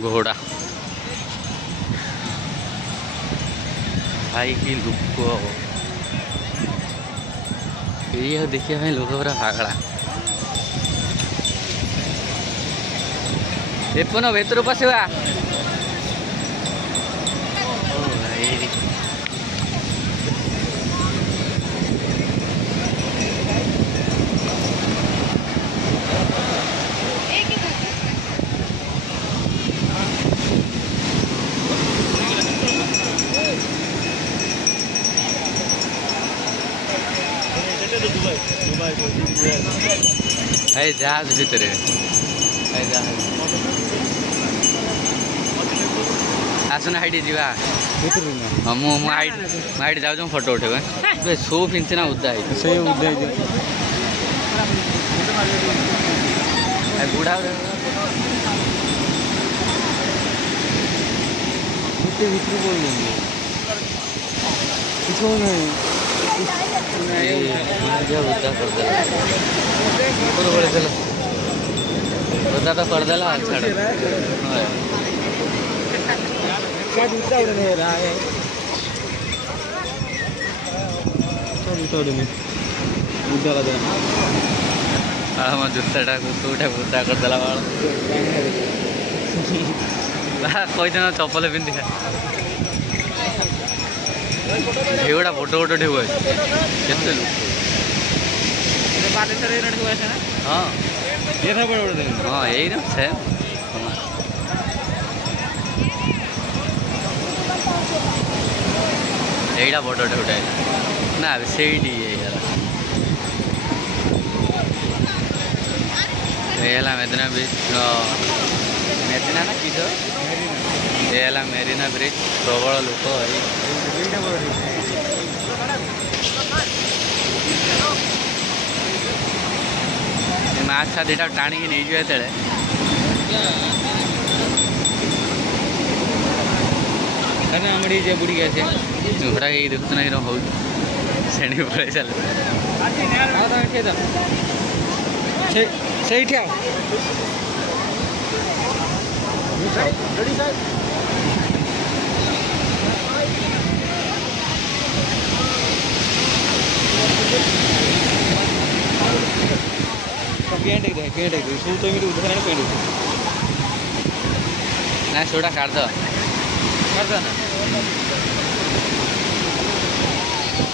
घोड़ा भाई की लुक ये देखिए भाई लोग पूरा पागला एपन भीतर पशा जहाज भितर आसन हाइट जा हाँ मुझे जाऊँ फोटो उठे शो फिंची ना उदा बुढ़ा उदा तो करदेला छाड़ जूता कूटा बुदा करदेला कही चप्पल पिंधि ढेउड़ा फोटो फोटो ढेउ केते हाँ हाँ यही ना सेम यहीटा फोटो उठा ना से मेदिना बीच मेदिना ना कि मेरीना ब्रिज प्रबल लोक माछा दीटा टाणिकी नहीं जाए बुड़ी आसे घोड़ा ये देखुना कि हो श्रेणी पड़े चल ना सोडा काट दो ना